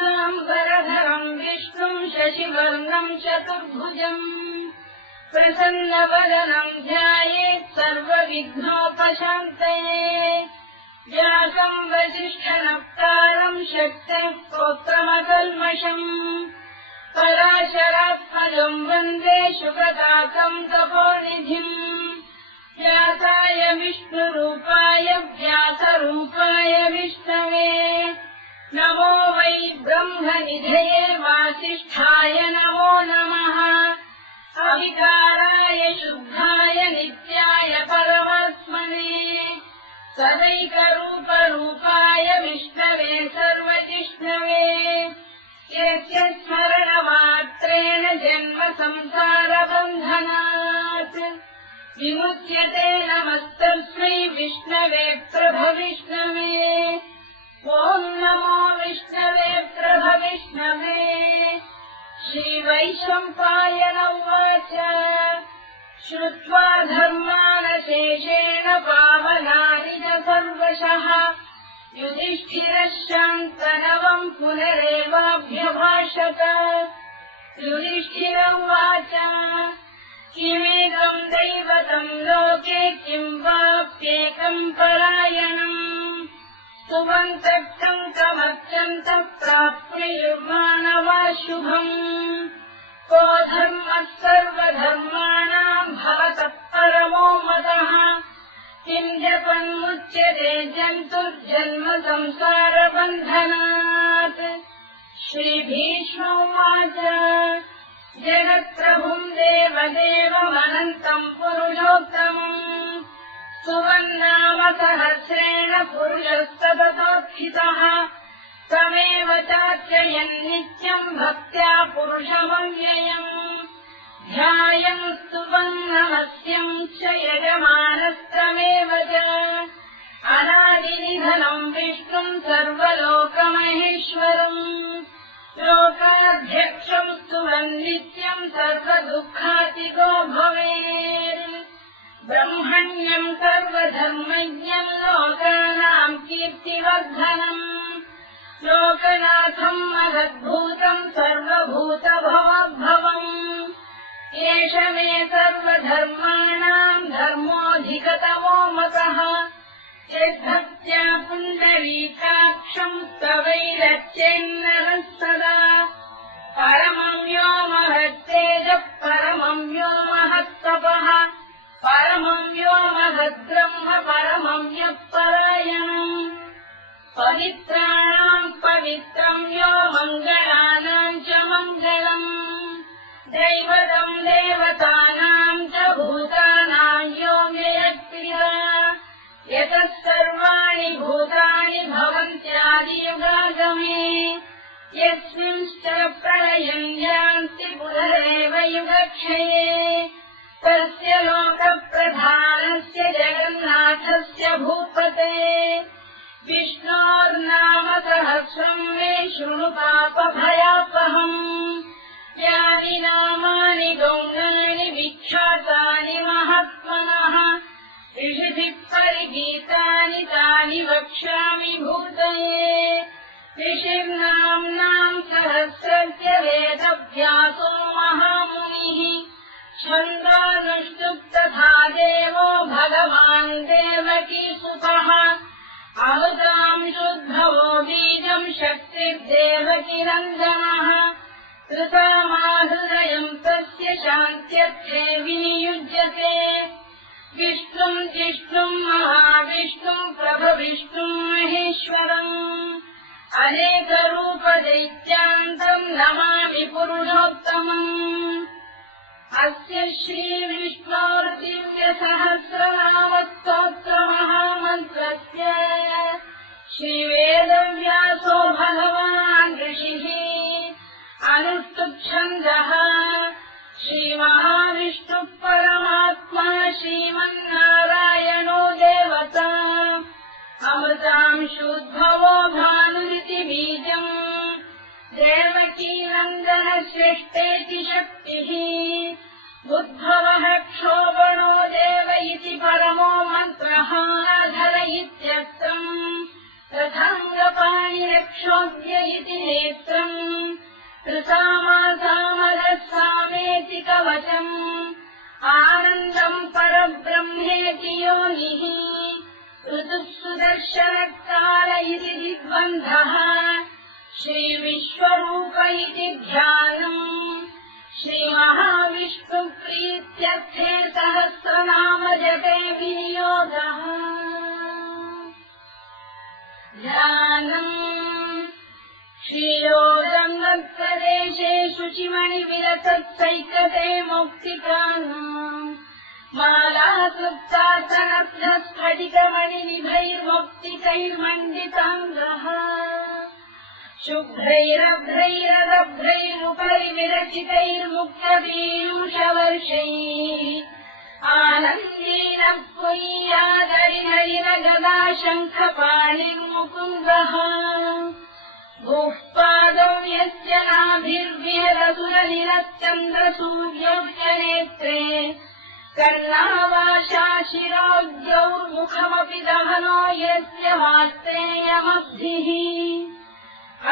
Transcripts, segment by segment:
शुक्लाम्बरधरम् विष्णुम् शशिवर्णम् चतुर्भुजम् प्रसन्नवदनम् ध्यायेत् सर्वविघ्नोपशान्तये व्यासम् वसिष्ठनप्तारम् शक्तिः स्तोत्रमकल्मषम् पराशरात्मजम् वन्दे शुकतातम् तपोनिधिम् व्यासाय विष्णुरूपाय व्यासरूपाय विष्णवे नमो वै ब्रह्मनिधये वासिष्ठाय नमो नमः अविकाराय शुद्धाय नित्याय परमात्मने सदैकरूपरूपाय विष्णवे सर्वजिष्णवे यस्य स्मरणमात्रेण जन्म संसारबन्धनात् विमुच्यते नमस्तस्मै विष्णवे प्रभविष्णवे ॐ नमो विष्णवे प्रभविष्णवे श्रीवैशम्पायन उवाच श्रुत्वा धर्मानशेषेण पावनानि च सर्वशः युधिष्ठिरः शान्तनवम् पुनरेवाभ्यभाषत युधिष्ठिर उवाच किमेकम् दैवतम् लोके किम् वाप्येकम् परायणम् सुबन्तम् प्राप्नुयुर्मानवा शुभम् को धर्मः सर्वधर्माणाम् भवतः परमो मतः किम् जपन्मुच्यते जन्तुर्जन्म संसारबन्धनात् श्रीभीष्म उवाच जगत्प्रभुम् देवदेवमनन्तम् पुरुषोत्तमम् सुवन्नाम सहस्रेण पुरुषस्तततोत्थितः तमेव चार्चयन् नित्यम् भक्त्या पुरुषमव्ययम् ध्यायम् स्तुवन्नमस्यम् च यजमानस्तमेव च अनादिनिधनम् विष्णुम् सर्वलोकमहेश्वरम् लोकाध्यक्षम् स्तुवन्नित्यम् सर्वदुःखातिको भवेत् ब्रह्मण्यम् सर्वधर्मज्ञम् लोकानाम् कीर्तिवर्धनम् लोकनाथम् महद्भूतम् सर्वभूतभवद्भवम् एष मे सर्वधर्माणाम् धर्मोऽधिकतमो मतः यद्भक्त्या पुण्डरीकाक्षम् तवैरच्चेन्नरः सदा परमम् यो महत्तेजः परमम् यो महत्तपः परमम् यो महद्ब्रह्म परमम् यः परायणम् पवित्राणाम् पवित्रम् यो मङ्गलानाम् च मङ्गलम् दैवतम् देवतानाम् च भूतानाम् यो व्यक्तिरा यतः सर्वाणि भूतानि भवन्त्यादियुगागमे यस्मिंश्च प्रलयम् यान्ति पुनरेव युगक्षये तस्य लोकप्रधानस्य जगन्नाथस्य भूपते विष्णोर्नाम सहस्रम् मे शृणु पापभयापहम् यानि नामानि गौणानि विख्यातानि महात्मनः ऋषिभिः परिगीतानि तानि वक्ष्यामि भूतये ऋषिर्नाम्नाम् सहस्रस्य वेदव्यासो महामुनिः छन्दानुष्टुप् तथा देवो भगवान् देवकीसुतः अमृताम् शुद्धवो बीजम् शक्तिर्देवकीनन्दनः कृतामाहृदयम् तस्य शान्त्यर्थे विनियुज्यते विष्णुम् जिष्णुम् महाविष्णुम् प्रभविष्णुम् महेश्वरम् अनेकरूपदैत्यान्तम् नमामि पुरुषोत्तमम् अस्य श्रीविष्णोर्दिव्यसहस्रनामस्तोत्रमहामन्त्रस्य श्रीवेदव्यासो भगवान् ऋषिः अनुष्टुप्छन्दः श्रीमहाविष्णुः परमात्मा श्रीमन्नारायणो देवता अमृताम् शुद्धवो भानुरिति बीजम् देवकीनन्दन श्रेष्ठेति शक्तिः उद्भवः क्षोभणो देव इति परमो मन्त्रः धर इत्य सामेति कवचम् आनन्दम् परब्रह्मेति योनिः ऋतुः सुदर्शनकाल इति दिग्बन्धः श्रीविश्वरूप इति ध्यानम् श्रीमहाविष्णुप्रीत्यर्थे सहस्रनाम जपे विनियोगः ध्यानम् श्रीयोगङ्गप्रदेशे शुचिमणिविरतत्सैकते मौक्तिकानाम् मालाक्लुप्तासनब्धस्फटिकमणिनिभैर्मौक्तिकैर्मण्डिताङ्गः शुभ्रैरभ्रैरदभ्रैरुपरि विरचितैर्मुक्तपीयूषवर्षैः आनन्दीनः कुर्यादरिहरिरगदा शङ्खपाणिर्मुकुन्दः भूः पादौ यस्य नाभिर्विहरसुरनिरश्चन्द्रसूर्यौर्यनेत्रे कर्णावाशा शिरोद्यौर्मुखमपि दहनो यस्य वात्रेयमब्धिः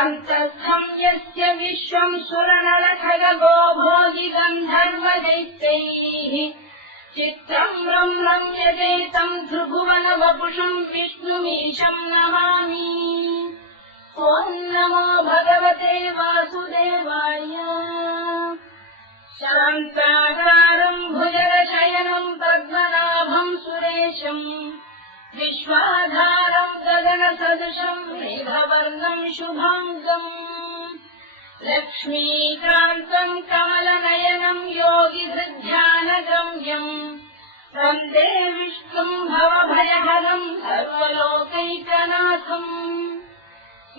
अन्तस्थम् यस्य विश्वम् सुरनरखगो भोगिगन्धर्वदैत्यैः चित्रम् रम्यम् यदेतम् त्रिभुवनवपुषम् विष्णुमीशम् नमामि ॐ नमो भगवते वासुदेवाय शान्ताकारम् भुजगशयनम् पद्मनाभम् सुरेशम् विश्वाधारम् गगनसदृशम् मेघवर्णम् शुभाङ्गम् लक्ष्मीकान्तम् कमलनयनम् योगिहृद्ध्यानगम्यम् वन्दे विष्णुम् भवभयहरम् सर्वलोकैकनाथम्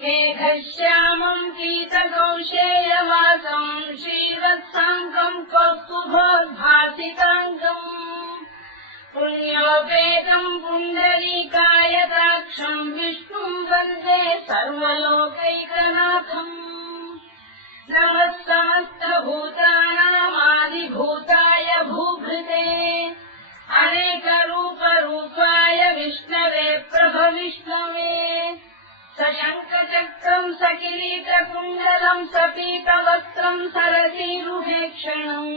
मेघश्यामम् पीतकौशेयवासम् श्रीवत्साङ्गम् कौस्तुभोद्भासिताङ्गम् पुण्योपेतम् पुण्डरीकायताक्षम् विष्णुम् वन्दे सर्वलोकैकनाथम् नमः समस्तभूतानामादिभूताय भूभृते अनेकरूपरूपाय विष्णवे प्रभविष्णवे सशङ्खचक्रम् सकिरीटकुण्डलम् सपीतवस्त्रम् सरसीरुहेक्षणम्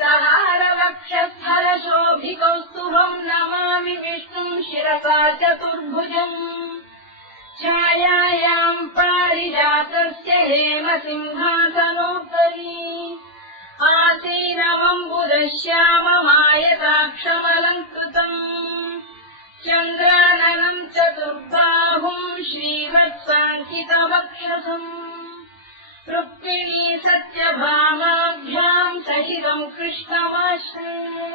सहारवक्षस्थलशोभिकौस्तुभम् नमामि विष्णुम् शिरसा चतुर्भुजम् छायायाम् पारिजातस्य हेमसिंहासनोपरि आसीनमम्बुदश्याममायताक्षमलङ्कृतम् चन्द्राननम् चतुर्बाहुम् श्रीवत्साङ्कितवक्षसम् रुक्मिणी सत्यभामाभ्याम् सहितम् कृष्णमाश्रये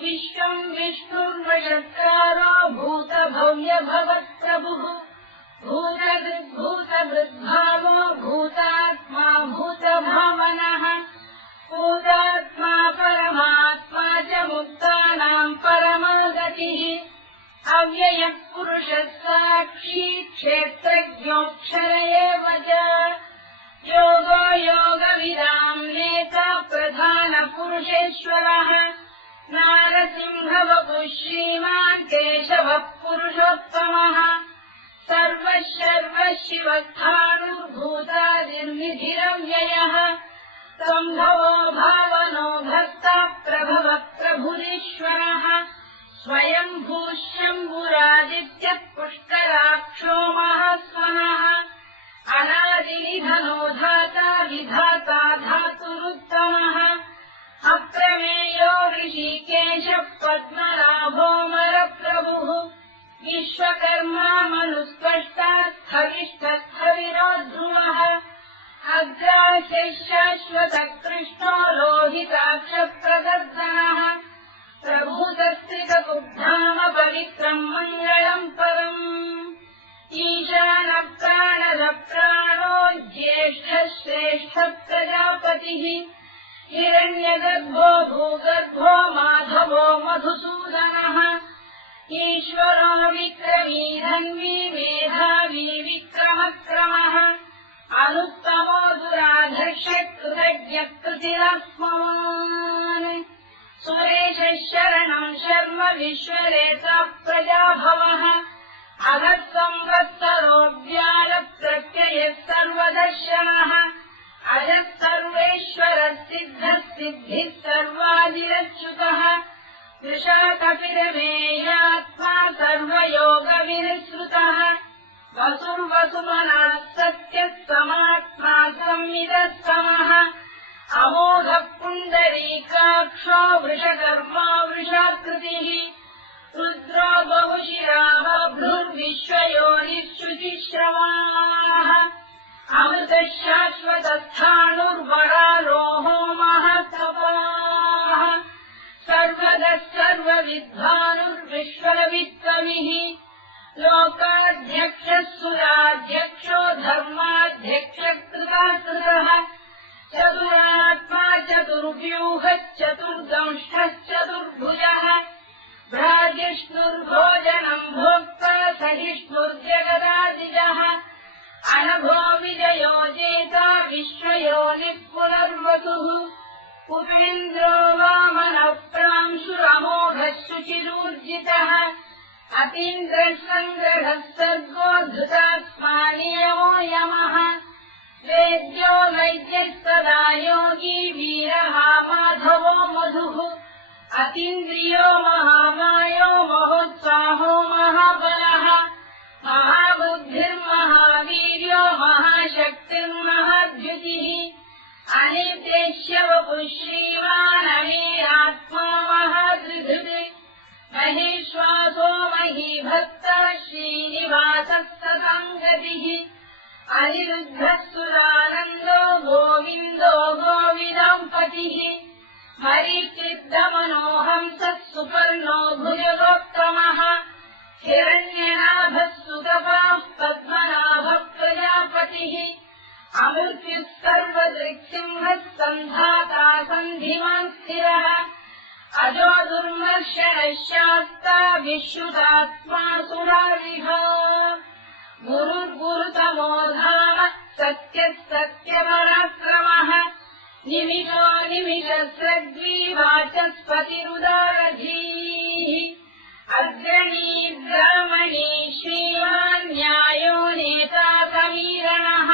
विश्वम् विष्णुर्वषत्कारो भूतभव्यभवत्प्रभुः भूतभृद्भावो भूतात्मा भूतभावनः भूतात्मा परमात्मा च मुक्तानाम् परमागतिः अव्ययः पुरुषः साक्षी क्षेत्रज्ञोऽक्षर एव च योगो योगविदाम् नेता प्रधानपुरुषेश्वरः नारसिंहवपुः श्रीमान् केशवः पुरुषोत्तमः सर्वः शर्वः शिवस्थाणुर्भूतादिर्निधिरव्ययः सम्भवो भावनो भक्ता प्रभवः प्रभुरीश्वरः स्वयम्भूः शम्भुरादित्यः पुष्कराक्षो महास्वनः अनादिनिधनो धाता विधाता धातुरुत्तमः अप्रमेयो ऋषिकेशः पद्मनाभोऽमरप्रभुः विश्वकर्मा मनुस्पष्टा स्थविष्ठस्थविरो ध्रुवः अग्राह्यः शाश्वतकृष्णो लोहिताक्षप्रदर्शनः प्रभूतस्त्रिककुब्धाम पवित्रम् मङ्गलम् परम् ईशानप्राणदप्राणो ज्येष्ठः श्रेष्ठः प्रजापतिः हिरण्यगर्भो भूगर्भो माधवो मधुसूदनः ईश्वरो विक्रमी धन्वी मेधावी विक्रमक्रमः अनुत्तमो दुराधर्षः सर्वज्ञकृतिरस्मान् सुरेशः शरणम् शर्म विश्वरेता प्रजाभवः अधः संवत्सरो व्यालप्रत्ययः सर्वदर्शनः अजः सर्वेश्वरः सिद्धः सिद्धिः सर्वादिरच्युतः वृषा कपिरमेयात्मा सर्वयोगविनिःसृतः वसुर्वसुमनः सत्यः समात्मा संविदः समः अमोघः पुण्डरीकाक्षो वृषकर्मा वृषाकृतिः रुद्रो बहुशिरा बभ्रुर्विश्वयोनिश्रुतिश्रवाः अमृतः शाश्वतस्थाणुर्वरारोहो महत्तपाः सर्वदः सर्वविद्वानुर्विश्ववित्तमिः लोकाध्यक्षः सुराध्यक्षो धर्माध्यक्षकृताकृतः चतुरात्मा चतुर्व्यूहश्चतुर्दंष्टश्चतुर्भुजः भ्राजिष्णुर्भोजनम् भोक्ता सहिष्णुर्जगदादिजः अनभो विजयो जेता विश्वयोनिः पुनर्वसुः उपेन्द्रो वामनः प्रांशुरमोघः शुचिरूर्जितः अतीन्द्रः सङ्ग्रहः सर्गो धृतात्मा नियमो यमः वेद्यो वैद्यः सदा योगी वीरः माधवो मधुः अतीन्द्रियो महामायो महोत्साहो महाबलः महाबुद्धिर्महावीर्यो महाशक्तिर्महाद्युतिः अनिर्देश्य वपुः श्रीमान् अमीरात्मा महादृधृत् महेश्वासो महीभक्तः श्रीनिवासः सताङ्गतिः अनिरुद्धः सुरानन्दो गोविन्दो गोविदाम्पतिः मरीचिद्दमनोहंसः सुपर्णो भुजगोत्तमः हिरण्यनाभः सुतपाः पद्मनाभः प्रजापतिः अमृत्युः सर्वदृक्सिंहः सन्धाता सन्धिमान् स्थिरः अजो दुर्मर्षणः शास्ता विश्रुतात्मा सुरारिः गुरुर्गुरुतमो धाम सत्यः सत्यपराक्रमः निमिषो निमिषस्रग्वीवाचस्पतिरुदारधीः अग्रणी ब्राह्मणी श्रीमान् न्यायो नेता समीरणः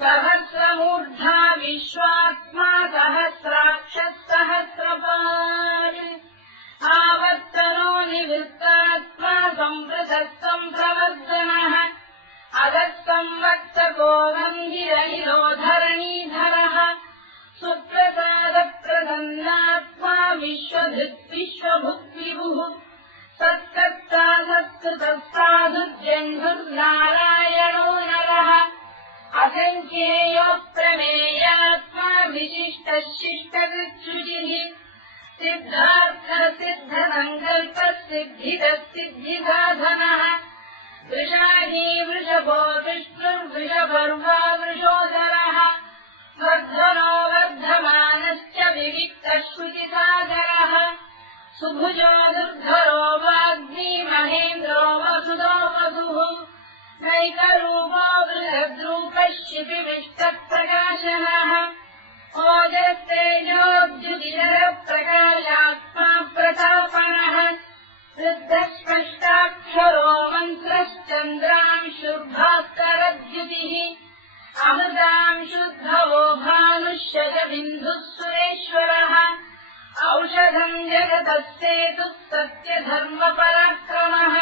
सहस्रमूर्धा विश्वात्मा सहस्राक्षः सहस्रपात् आवर्तनो निवृत्तात्मा संवृतः सम्प्रवर्धनः अधः संवत्सको गम्भीरहिरो धरणीधरः सुप्रसादप्रसन्नात्मा विश्वधृत् विश्वभुक्विभुः सत्कर्ता सत्कृतः साधुर्जन्धुर्नारायणो नरः असङ्ख्येयो प्रमेयात्मा विशिष्टः शिष्टकृच्छुचिः सिद्धार्थः सिद्धसङ्कल्पः सिद्धिदः सिद्धिसाधनः वृषाही वृषभो विष्णुर्वृषभर्वा वृषोदरः वर्धनो वर्धमानश्च विविक्तः श्रुतिसागरः सुभुजो दुर्धरो वाग्मी महेन्द्रो वसुदो वसुः नैकरूपो बृहद्रूपः शिपिविष्टप्रकाशनः ओजस्तेजोद्युतिरप्रकाशात्मा प्रतापनः वृद्धस्पष्टाक्षरो मन्त्रश्चन्द्रांशुर्भास्करद्युतिः अमृतांशुद्धवो भानुः शतबिन्दुः सुरेश्वरः औषधम् जगतः सेतुः सत्यधर्मपराक्रमः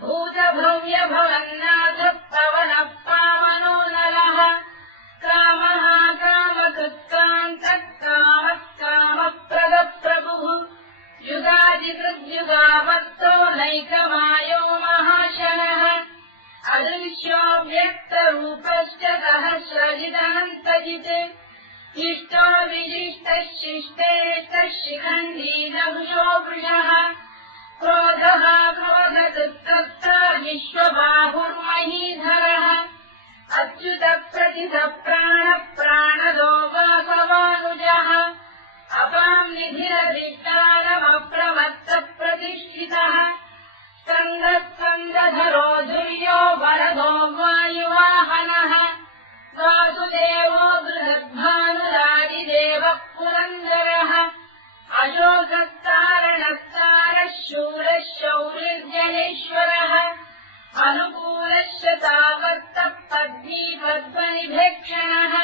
भूतभव्यभवन्नाथः पवनः पावनो नरः कामः कामकृत्कान्तः कामः कामप्रदप्रभुः युगादिकृद्युगावत्तो नैकमायो महाशनः अदृश्यो व्यक्तरूपश्च सहस्रजिदनन्तजित् इष्टो विशिष्टः शिष्टेष्टः शिखण्डी नभुजो वृषः क्रोधः क्रोधकृत्तः विश्वबाहुर्महीधरः अच्युतः प्रतिथः प्राणः प्राणदो वासवानुजः अपाम् निधिरधिष्ठानमप्रमत्तः प्रतिष्ठितः स्कन्दः स्कन्दधरो धुर्यो वरदो वायुवाहनः वासुदेवो बृहद्भानुरा अनुकूलश्च तावत्तः पद्मी पद्मनिभेक्षणः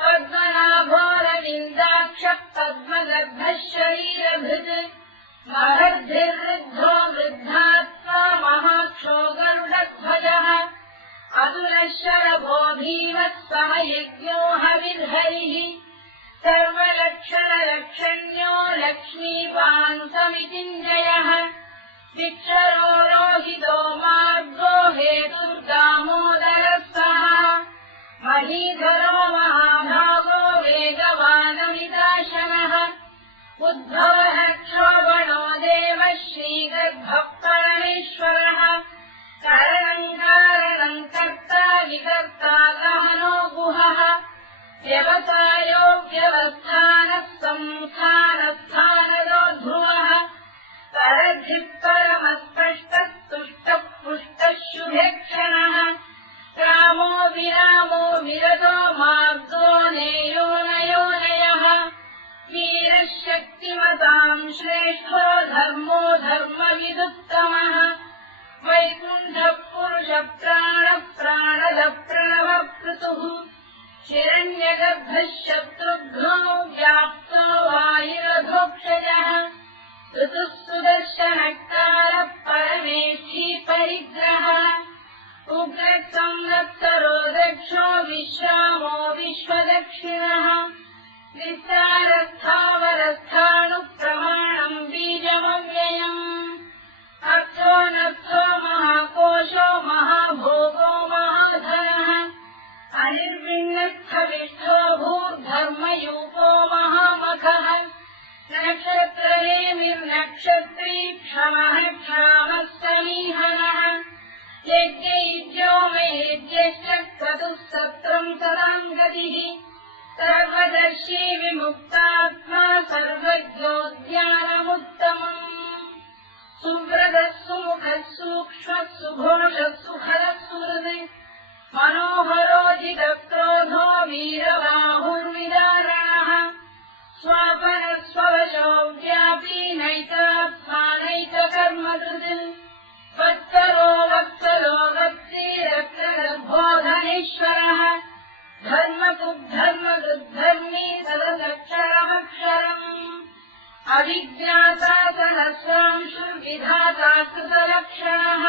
पद्मनाभोरविन्दाक्षः पद्मगर्भः शरीरभृत् महद्भिर्वृद्धो वृद्धात्मा महाक्षो गरुडध्वजः अतुलशरभो भीमः समयज्ञो हविर्हरिः सर्वलक्षणलक्षण्यो लक्ष्मीवान् समितिञ्जयः विक्षरो रोहितो मार्गो हेतुर्दामोदरः सः महीधरो महाभागो वेगवानमिदाशनः उद्भवः क्षोभणो देवः श्रीगर्भः परमेश्वरः कारणम् कारणम् कर्ता विकर्ता गहनो गुहः व्यवसायो व्यवस्थानः संस्थानस्थानदो ध्रुवः परद्धिः परमस्पष्टः तुष्टः पुष्टः शुभेक्षणः रामो विरामो विरतो मार्गो नेयोनयोनयः वीरः शक्तिमताम् श्रेष्ठो धर्मो धर्मविदुत्तमः वैकुण्ठः पुरुषः प्राणः प्राणदः प्रणवपृतुः हिरण्यगर्भः शत्रुघ्नो व्याप्तो वायुरधोक्षजः ऋतुः सुदर्शनकारः परमेष्ठी परिग्रहः उग्रः संवत्सरो दक्षो विश्रामो विश्वदक्षिणः विस्तारस्थावरस्थाणुप्रमाणम् बीजमव्ययम् अर्थो नर्थो महाकोशो महाभोगो महाधनः अनिर्विण्णस्थविष्ठो भूर्धर्मयूपो महामखः नक्षत्रनेमिर्नक्षत्री क्षमः क्षामः समीहनः यज्ञयुज्यो मेद्यश्च क्रतुः सत्रम् सदाम् गतिः सर्वदर्शी विमुक्तात्मा सर्वज्ञोद्यानमुत्तमम् सुव्रतः सुमुखः सूक्ष्मः सुघोषः सुखदः सुहृदः मनोहरोजितक्रोधो वीरबाहुर्विदारणः स्वापनः स्ववशो व्यापी नैतात्मा नैतकर्मकृत् वत्सरो वत्सलो वत्सीरक्रगर्भो धनेश्वरः धर्मकृद्धर्मकृद्धर्मी सदसक्षरमक्षरम् अभिज्ञाता सहस्रांशुर्विधाता कृतलक्षणः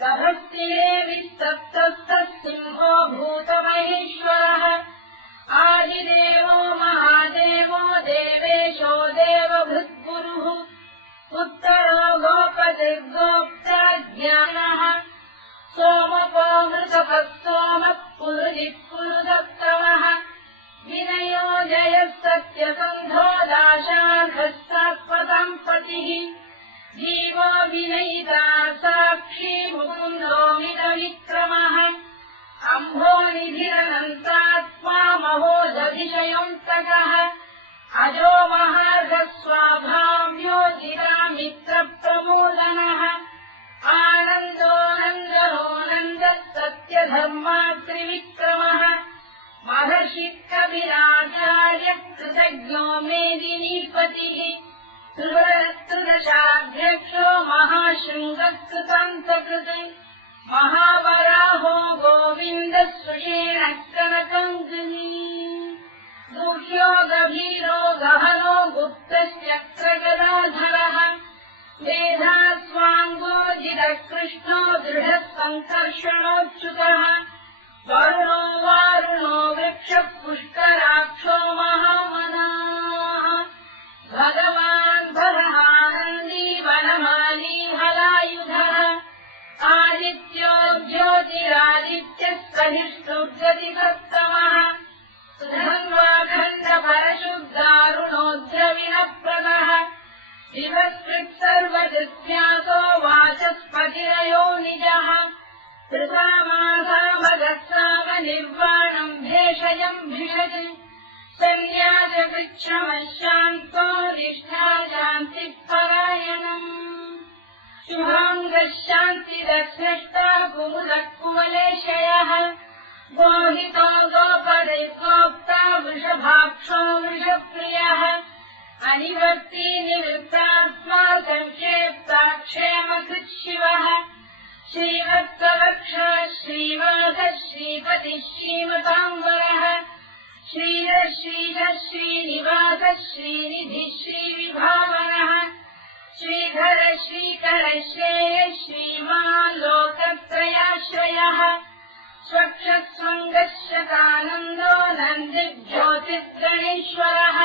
सहस्तिरे विस्तप्तस्तः सिंहो भूतमहेश्वरः आदिदेवो महादेवो देवेशो देवभृद्गुरुः उत्तरो गोपतिर्गोप्ता ज्ञानः सोमपो मृतपः सोमः पुरुजिः पुरुदत्तमः विनयो जयः सत्यसन्धो दाशार्हस्तात्पदम् पतिः जीवो विनयिता साक्षी मुकुन्दोमितविक्रमः अम्भोनिधिरनन्तात्मा महोदधिशयोऽन्तकः अजो महार्घस्वाभाव्यो जिरामित्रप्रमोदनः आनन्दोऽनन्दनो नन्दः सत्यधर्मात्रिविक्रमः महर्षिः कविराचार्यः कृतज्ञो मेदिनीपतिः त्रिदशाध्यक्षो महाशृङ्गकृतान्तकृत् महावराहो गोविन्दः सुषेणः कनकङ्कनी गुह्यो गभीरो गहनो गुप्तश्चक्रगदाधरः मेधास्वाङ्गोजितः कृष्णो दृढः सङ्कर्षणोच्युतः वरुणो वारुणो वृक्षः पुष्कराक्षो महामनाः भगवान् बलहानन्दी वनमाली हलायुधः आदित्यो ज्योतिरादित्यः सहिष्णुर्गतिसत्तमः सुधन्वाखण्डपरशुद्धारुणोद्रविनप्रदः दिवस्कृत्सर्वजस्यासो वाचस्पतिरयो निजः कृतामासामगस्साम निर्वाणम् भेषजम् भिषज सन्न्यासवृक्षमशान्तो निष्ठा शान्तिः परायणम् शुभाङ्गः शान्तिरस्रष्टा कुमुदः कुवलेशयः गोहितो गोपदैर्गोप्ता वृषभाक्षो वृषप्रियः अनिवर्ती निवृत्तात्मा संक्षेप्ता क्षेमकृत् शिवः श्रीवत्सवक्षः श्रीवासः श्रीपतिः श्रीमताम्बरः श्रीधः श्रीधः श्रीनिवासः श्रीनिधिः श्रीविभावनः श्रीधर श्रीकर श्रेयः श्रीमान् लोकत्रयाश्रयः स्वक्षस्वङ्गशतानन्दो नन्दिज्योतिर्गणेश्वरः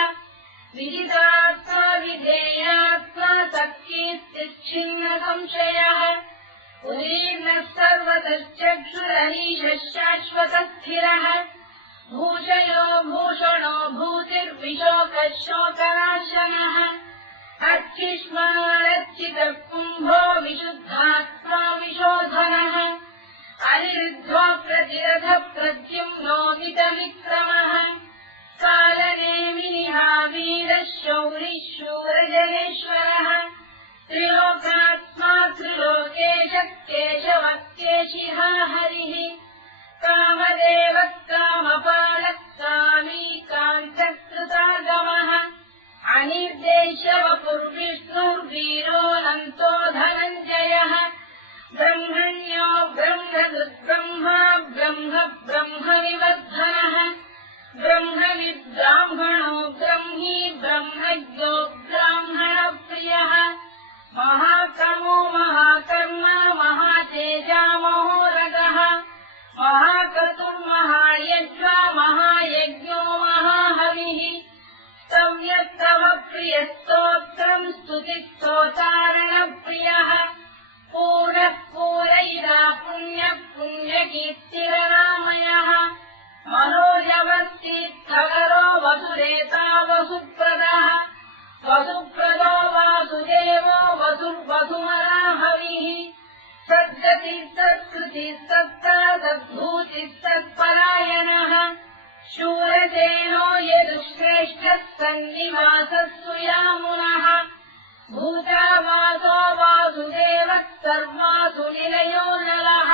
विदितात्मा विधेयात्मा तत्कीर्तिच्छिन्न संशयः उदीर्णः सर्वतश्चक्षुरनीशः शाश्वतस्थिरः भूषयो भूषणो भूतिर्विशोकः शोकनाशनः अर्चिष्मारर्चितः कुम्भो विशुद्धात्मा विशोधनः अनिरुद्धो प्रतिरथः प्रद्युम्नो मितविक्रमः कालनेमिनिहावीरः शौरिः शूरजनेश्वरः त्रिलोकात्मा त्रिलोकेशः केशवः केशिहा हरिः कामदेवः कामपालः कामी कान्तकृतागमः अनिर्देशवपुर्विष्णुर्वीरोऽनन्तो धनञ्जयः ब्रह्मण्यो ब्रह्मदुर्ब्रह्मा ब्रह्म ब्रह्मविवर्धनः ब्रह्मविद्ब्राह्मणो ब्रह्मी ब्रह्मज्ञो ब्राह्मणप्रियः महाकमो महाकर्मा महातेजा महोरगः महाक्रतुर्महायज्वा महायज्ञो महाहविः स्तव्यस्तव प्रियस्तोत्रम् स्तुतिस्तोतारणप्रियः पूर्णः पूरयिता पुण्यः पुण्यकीर्तिरनामयः मनोजवस्तीर्थकरो वसुरेता वसुप्रदः वसुप्रदो वासुदेवो वसुर्वसुमराहविः सद्गतिः सत्कृतिः सत्ता सद्भूतिः सत्परायणः शूरसेनो यदुश्रेष्ठः सन्निवासः सुयामुनः भूतावासो वासुदेवः सर्वासु निलयो नलः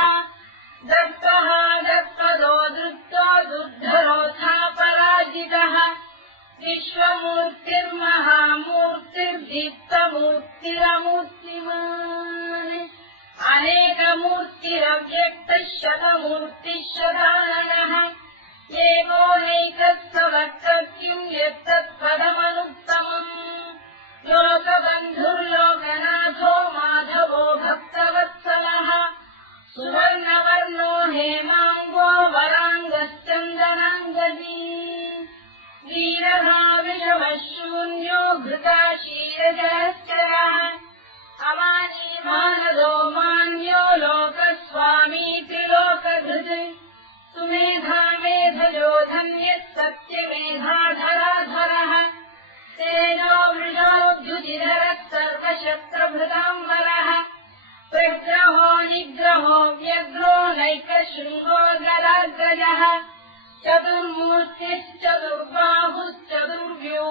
दत्तः दत्पदो दृप्तो दुर्धरोऽथा पराजितः विश्वमूर्तिर्महामूर्तिर्दीप्तमूर्तिरमूर्तिमान् अनेकमूर्तिरव्यक्तः शतमूर्तिः शताननः एकोनैकः सवक्तव्यम् यत्तत्पदमनुत्तमम् लोकबन्धुर्लोकनाथो माधवो भक्तवत्सलः सुवर्णवर्णो हेमाङ्गो वराङ्गश्चन्दनाङ्गदी वीरभाविषमशून्यो घृताशीरजश्चरः अमानी मानदो मान्यो लोकस्वामीति लोकधृत् सुमेधा मेधयो धन्यः सत्यमेधाधराधरः तेजो वृषोऽभ्युजिधरः सर्वशस्त्रभृताम्बरः प्रग्रहो निग्रहो व्यग्रो नैकशृङ्गो गदाग्रजः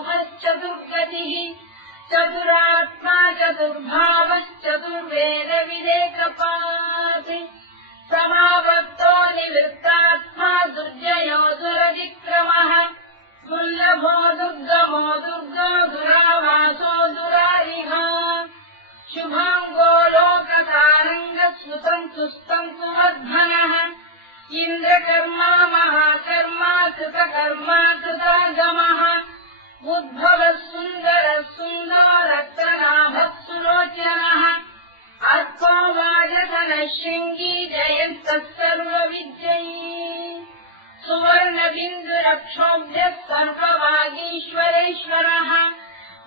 चतुर्मूर्तिश्चतुर्बाहुश्चतुर्व्यूहश्चतुर्गतिः चतुरात्मा चतुर्भावश्चतुर्वेदविदेकपात् समावर्तो निवृत्तात्मा दुर्जयो दुरविक्रमः दुर्लभो दुर्गमो दुर्गो दुरावासो दुरारिहा शुभाङ्गो लोककारङ्गः सुतन्तुस्तन्तुवर्धनः इन्द्रकर्मा महाकर्मा कृतकर्मा कृतागमः उद्भवः सुन्दरः सुन्दररत्ननाभः सुलोचनः अर्थो वाजसनः शृङ्गी जयन्तः सर्वविद्यैः सुवर्णबिन्दुरक्षोभ्यः सर्ववागीश्वरेश्वरः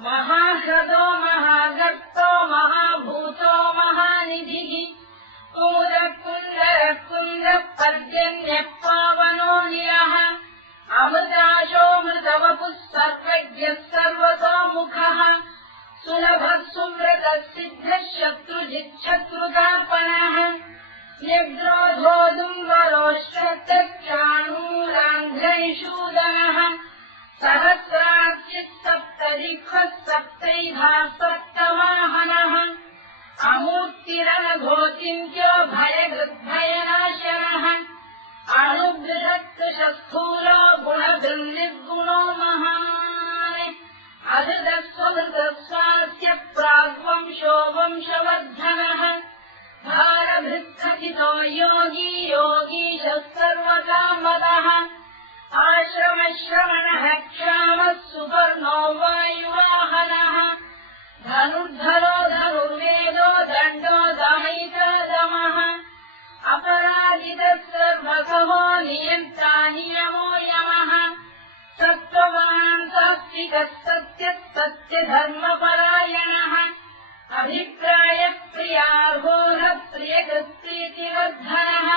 महाह्रदो महागर्तो महाभूतो महानिधिः कुमुदकुन्दरः कुन्दः पर्जन्यः पावनो निरः अमृताशोऽमृतवपुः सर्वज्ञः सर्वतोमुखः सुलभः सुव्रतः सिद्धः शत्रुजिच्छत्रुतापनः न्यग्रोधोदुम्बरोश्चक्षाणूरान्ध्रैषूदनः सहस्रार्चिः सप्तदिक्खः सप्तैधा सप्तवाहनः अमूर्तिरनघोचिन्त्यो भयगृद्भयनाशनः अणुबृहत्कृशस्थूलो गुणभृन्निर्गुणो महान् अधृतस्वधृतस्वास्य प्राग्वंशो वंशवर्धनः भारभृत्थ युक्तो योगी योगीशः सर्वकामदः आश्रमश्रवणः क्षामः सुपर्णो वायुवाहनः धनुर्धरो धनुर्वेदो दण्डो दमैतदमः अपराजितः सर्वसमो नियन्ता नियमो यमः सत्त्ववान् सात्विकः सत्यः सत्यधर्मपरायणः अभिप्रायप्रियार्होः प्रियकृत्प्रीतिवर्धनः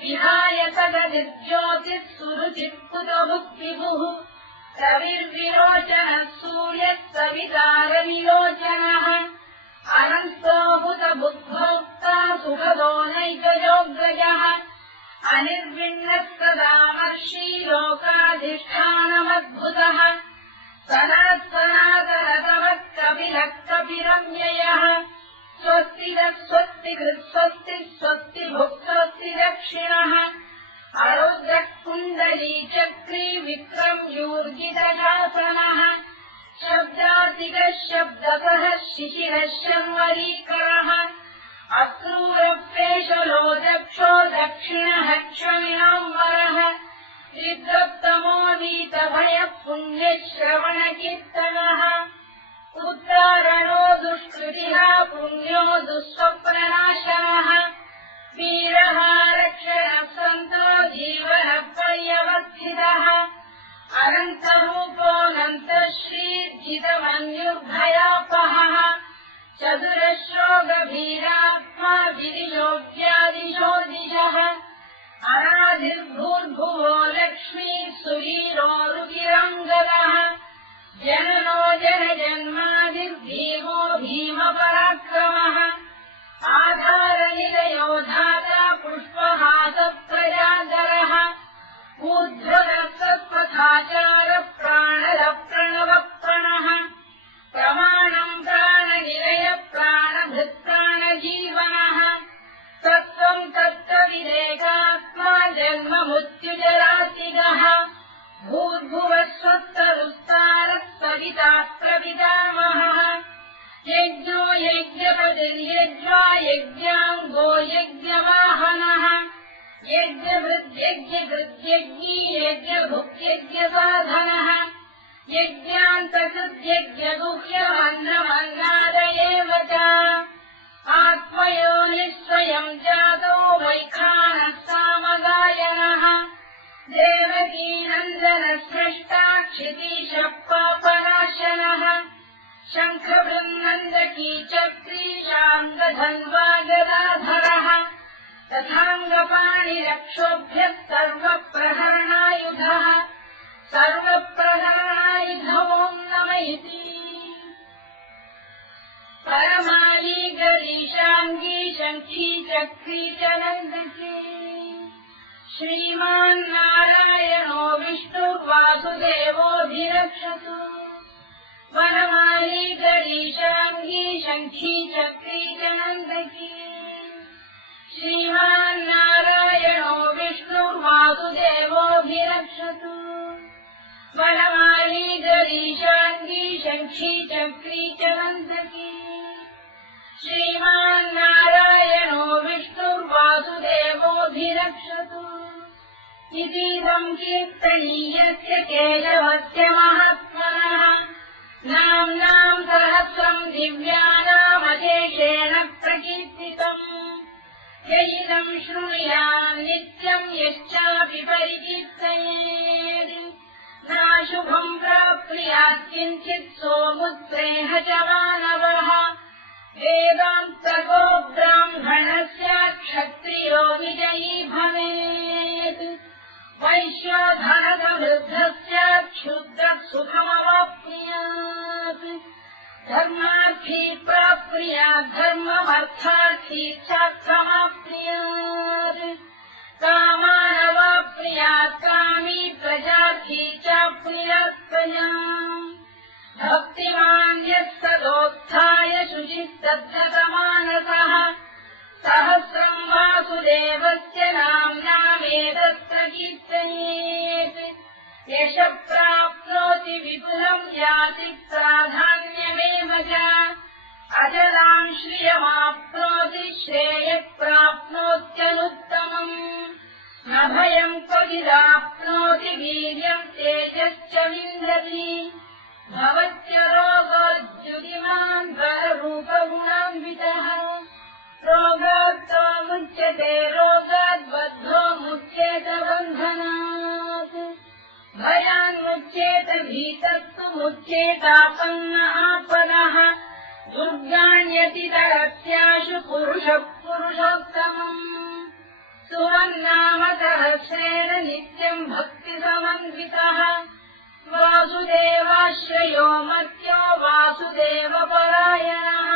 विहाय सगतिर्ज्योतिः सुरुचिः कुतभुक्विभुः रविर्विरोचनः सूर्यः सवितारविलोचनः अनन्तो भूतबुद्भोक्ता सुखदो नैकयोग्रजः अनिर्विण्णः सदामर्षी लोकाधिष्ठानमद्भुतः सनातनतमः कपिलः कपिरम्ययः स्वस्तिनः स्वस्तिकृत् स्वस्तिः स्वस्तिभुक् स्वस्तिदक्षिणः अरुद्रः कुण्डली चक्री विक्रम्यूर्जितशासनः शब्दातिकः शब्दतः शिशिरः शर्वरीकरः अक्रूरप्रेषलो दक्षो दक्षिणः क्षमिणाम्बरः विद्वत्तमो वीतभयः पुण्यश्रवणकीर्तनः उत्तारणो दुष्कृतिः पुण्यो दुःस्वप्ननाशनः वीरः रक्षणः सन्तो जीवनः पर्यवस्थितः अनन्तरूपोऽनन्तः श्रीर्जितमन्युर्भयापहः चतुरश्रो गभीरात्मा विदिशोऽव्यादिशो दिशः अनादिर्भूर्भुवो लक्ष्मीः सुवीरो रुचिरङ्गदः जननो जनजन्मादिर्भीमो भीमपराक्रमः आधारनिलयो धाता पुष्पहासप्रजागरः ऊर्ध्वरसत्पथाचारः प्राणदः प्रणवप्रणः प्रमाणम् प्राणनिलयः प्राणभृत्प्राणजीवनः तत्त्वम् तत्त्वविदेकात्मा जन्ममृत्युजरातिगः भूर्भुवः स्वत्तरुस्तारः सविता प्रपितामहः यज्ञो यज्ञपतिर्यज्वा यज्ञाङ्गो यज्ञवाहनः यज्ञभृद्यज्ञकृद्यज्ञी यज्ञभुक्यज्ञसाधनः यज्ञान्तकृद्यज्ञगुह्यमन्नमन्नाद एव च आत्मयोनिस्वयम् जातो वैखानः सामगायनः देवकीनन्दनस्रष्टा क्षितीशः पापनाशनः शङ्खबृन्नन्दकी चक्री शाङ्गधन्वा गदाधरः तथाङ्गपाणिरक्षोभ्यः सर्वप्रहरणायुधः सर्वप्रहरणायुधोऽम् नम इति परमाली गरीशाङ्गी शङ्खी चक्री च नन्दकी श्रीमान्नारायणो विष्णुर्वासुदेवोऽभिरक्षतु वनमाली गरीशाङ्गी शङ्खी चक्री च नन्दकी श्रीमान्नारायणो विष्णुर्वासुदेवोऽभिरक्षतु वनमाली गरीशाङ्गी शङ्खी चक्री च नन्दकी श्रीमान्नारायणो विष्णुर्वासुदेवोऽभिरक्षतु इतीदम् कीर्तनीयस्य केशवस्य महात्मनः नाम्नाम् सहस्रम् दिव्यानामशेषेण प्रकीर्तितम् यैदम् शृणुयान् नित्यम् यश्चापि परिकीर्तयेत् नाशुभम् प्राप्नुयात् किञ्चित् सोमुत्रेह च मानवः वेदान्तको ब्राह्मणस्य क्षत्रियो विजयी भवेत् वैश्यो धनसमृद्धस्य क्षुद्रः सुखमवाप्नुयात् धर्मार्थी प्राप्नुयात् धर्ममर्थार्थी चार्थमाप्नुयात् कामानवाप्नुयात् कामी प्रजार्थी चाप्नुयात् प्रजाम् भक्तिमान् यः सदोत्थाय शुचिस्तद्धतमानसः सहस्रम् वासुदेवस्य नाम्नामेतत्र कीर्तयेत् यशः प्राप्नोति विपुलम् याति प्राधान्यमेव च अजलाम् श्रियमाप्नोति श्रेयः प्राप्नोत्य मुच्यते रोगाद्बद्धो मुच्येत बन्धनात् भयान्मुच्येत भीतस्तु मुच्येतापन्न आपदः दुर्गाण्यतितरत्याशु पुरुषः पुरुषोत्तमम् सुवन्नाम सहस्रेण नित्यम् भक्तिसमन्वितः वासुदेवाश्रयो मर्त्यो वासुदेवपरायणः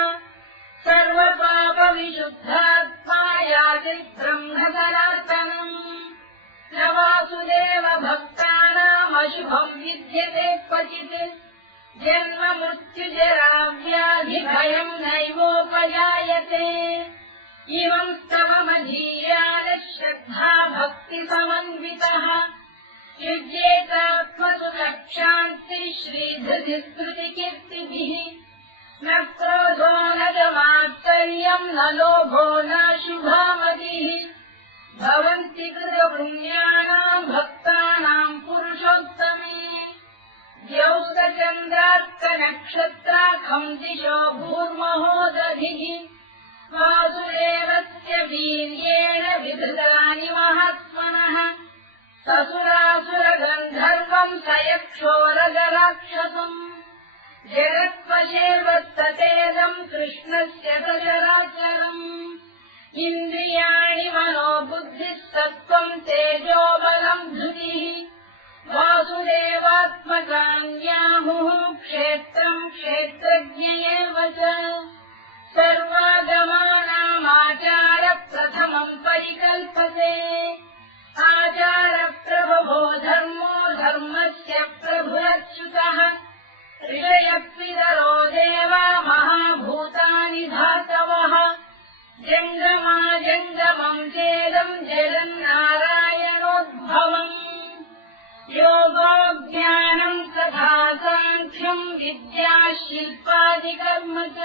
सर्वपापविशुद्धात्मा याति ब्रह्मसनातनम् न वासुदेव भक्तानामशुभम् विद्यते क्वचित् जन्म मृत्युजरा व्याधिभयम् नैवोपजायते इमम् स्तवमधीयानः श्रद्धा भक्तिसमन्वितः युज्येतात्मसुखशान्ति श्रीधृतिस्मृतिकीर्तिभिः न क्रोधो न च मात्सर्यम् न लोभो न शुभामतिः भवन्ति कृतपुण्यानाम् भक्तानाम् पुरुषोत्तमे द्यौस्तचन्द्रार्कनक्षत्राखम् दिशो भूर्महोदधिः वासुदेवस्य वीर्येण विधृतानि महात्मनः ससुरासुरगन्धर्वम् स यक्षोरगराक्षसम् जगत्वशेवस्ततेदम् कृष्णस्य सचराचरम् इन्द्रियाणि मनोबुद्धिः सत्त्वम् तेजोबलम् धृतिः वासुदेवात्मकान्याहुः क्षेत्रम् क्षेत्रज्ञ एव च सर्वागमानामाचारप्रथमम् परिकल्पते आचारप्रभवो धर्मो धर्मस्य प्रभुरच्युतः ऋषयप्रिदरो देवा महाभूतानि धातवः जङ्गमाजङ्गमम् चेदम् जगन्नारायणोद्भवम् योगो ज्ञानम् तथा साङ्ख्यम् विद्या शिल्पादिकर्म च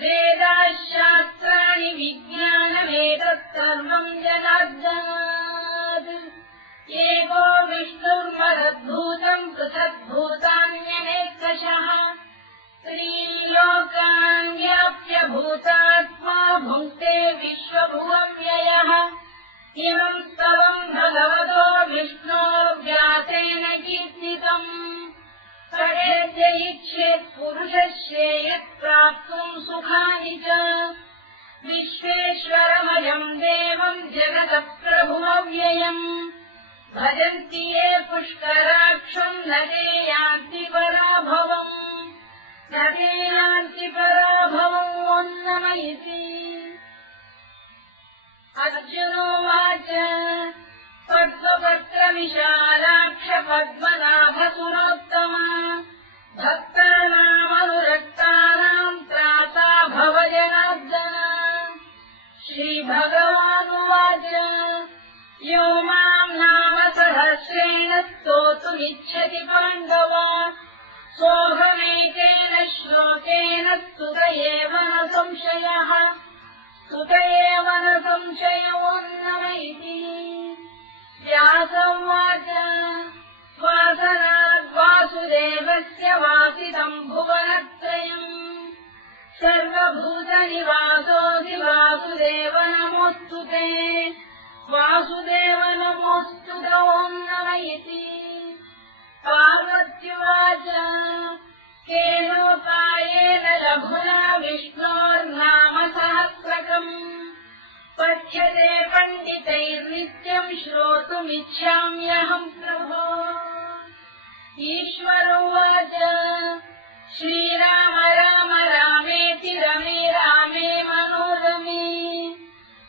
वेदाः शास्त्राणि विज्ञानमेतत् सर्वम् जनार्दनात् एको विष्णुर्महद्भूतम् पृथग्भूतान्यनेकशः त्रीलोकान् व्याप्य भूतात्मा भुङ्क्ते विश्वभुवव्ययः इमम् स्तवम् भगवतो विष्णोर्व्यासेन कीर्तितम् करेद्य इच्छेत् पुरुषश्रेयः प्राप्तुम् सुखानि च विश्वेश्वरमयम् देवम् जगतः प्रभुमव्ययम् भजन्ति ये पुष्कराक्षम् न ते यान्ति पराभवम् न ते यान्ति पराभवम् नम इति अर्जुनोवाच पद्मपत्रविशालाक्ष पद्मनाभसुरोत्तमा भक्तानामनुरक्तानाम् त्राता भव जनार्दन श्रीभगवानुवाच यो माम् नाम सहस्रेण स्तोतुमिच्छति पाण्डव सोऽहमेकेन श्लोकेन स्तुत एव न संशयः स्तुत एव न संशयोऽन्नम इति व्यास उवाच वासनाद्वासुदेवस्य वासितम् भुवनत्रयम् सर्वभूतनिवासोऽसि वासुदेव नमोऽस्तु ते वासुदेव नमोऽस्तु ते नम इति पार्वत्युवाच केनोपायेन लघुना विष्णोर्नाम सहस्रकम् पठ्यते पण्डितैर्नित्यम् श्रोतुमिच्छाम्यहम् प्रभो ईश्वरोवाच श्रीराम राम रामेति रमे रामे मनोरमे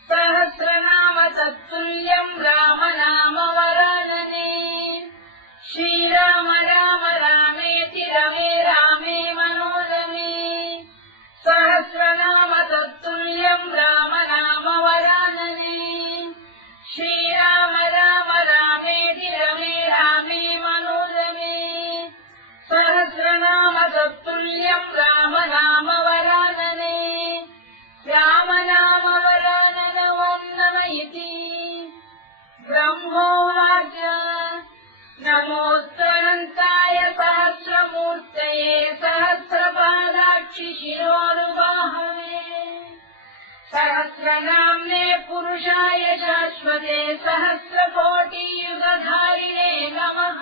सहस्रनाम तत्तुल्यम् राम नाम वरानने श्रीराम राम रामेति रमे रामे मनोरमे सहस्रनाम तत्तुल्यम् राम नाम वरानने श्रीराम राम रामेति रमे रामे मनोरमे सहस्रनाम तत्तुल्यम् राम सहस्रनाम्ने पुरुषाय शाश्वते सहस्रकोटियुगधारिणे नमः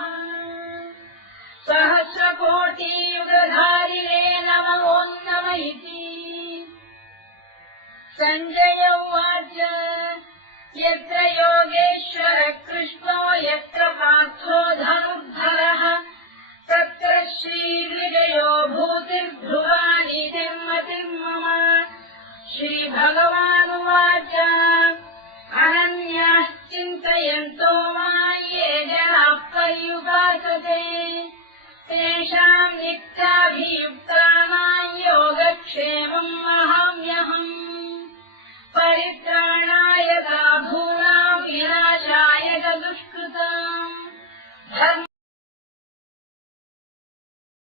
सहस्रकोटियुगधारिणे नमो नमः इति सञ्जय उवाच यत्र योगेश्वर कृष्णो यत्र पार्थो धनुर्धरः तत्र श्रीविजयो भूतिर्भुवानिधिर्मतिर्मम श्रीभगवानुवाच अनन्याः चिन्तयन्तो मां ये जनाः पर्युपासते तेषाम् नित्याभियुक्तानाम्